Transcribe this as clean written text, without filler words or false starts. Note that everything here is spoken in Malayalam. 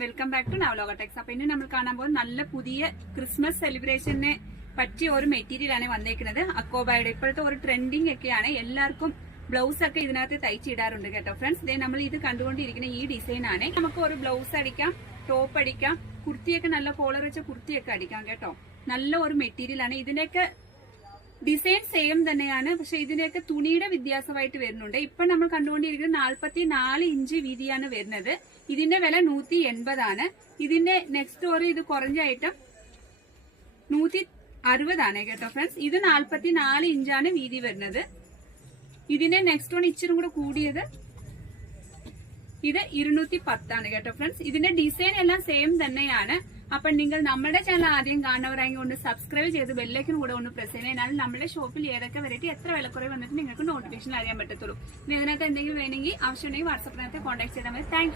Welcome back to Navaloka techs. അപ്പൊ ഇന്ന് നമ്മൾ കാണാൻ പോകുന്നത് നല്ല പുതിയ ക്രിസ്മസ് സെലിബ്രേഷനെ പറ്റിയ ഒരു മെറ്റീരിയൽ ആണ് വന്നേക്കുന്നത്. അക്കോബയുടെ ഇപ്പോഴത്തെ ഒരു ട്രെൻഡിങ് ഒക്കെയാണ്. എല്ലാവർക്കും ബ്ലൗസ് ഒക്കെ ഇതിനകത്ത് തയ്ച്ചിടാറുണ്ട് കേട്ടോ ഫ്രണ്ട്സ്. ഇതേ നമ്മൾ ഇത് കണ്ടുകൊണ്ടിരിക്കുന്ന ഈ ഡിസൈൻ ആണ്. നമുക്ക് ഒരു ബ്ലൗസ് അടിക്കാം, ടോപ്പ് അടിക്കാം, കുർത്തിയൊക്കെ നല്ല കോളർ വെച്ച കുർത്തിയൊക്കെ അടിക്കാം കേട്ടോ. നല്ല ഒരു മെറ്റീരിയൽ ആണ്. ഇതിനൊക്കെ ഡിസൈൻ സെയിം തന്നെയാണ്, പക്ഷെ ഇതിനൊക്കെ തുണിയുടെ വ്യത്യാസമായിട്ട് വരുന്നുണ്ട്. ഇപ്പൊ നമ്മൾ കണ്ടുകൊണ്ടിരിക്കുന്നത് 44 ഇഞ്ച് വീതിയാണ് വരുന്നത്. ഇതിന്റെ വില 180 ആണ്. ഇതിന്റെ നെക്സ്റ്റ് ഒരു ഇത് കുറഞ്ഞ ഐറ്റം 160 ആണ് കേട്ടോ ഫ്രണ്ട്സ്. ഇത് 44 ഇഞ്ചാണ് വീതി വരുന്നത്. ഇതിന്റെ നെക്സ്റ്റ് വൺ ഇച്ചിരി കൂടെ കൂടിയത് ഇത് 210 ആണ് കേട്ടോ ഫ്രണ്ട്സ്. ഇതിന്റെ ഡിസൈൻ എല്ലാം സെയിം തന്നെയാണ്. അപ്പൊ നിങ്ങൾ നമ്മുടെ ചാനൽ ആദ്യം കാണുന്നവരായെങ്കിൽ ഒന്ന് സബ്സ്ക്രൈബ് ചെയ്ത് ബെല്ലൈക്കൻ കൂടെ ഒന്ന് പ്രസ് ചെയ്യണം. നമ്മുടെ ഷോപ്പിൽ ഏതൊക്കെ വെറൈറ്റി എത്ര വിലക്കുറവ് വന്നിട്ട് നിങ്ങൾക്ക് നോട്ടിഫിക്കേഷൻ അറിയാൻ പറ്റത്തുള്ളൂ. ഇതിനകത്ത് എന്തെങ്കിലും വേണമെങ്കിൽ ആവശ്യമുണ്ടെങ്കിൽ വാട്സാപ്പിനകത്ത് കോൺടാക്ട് ചെയ്താൽ മതി. Thank you.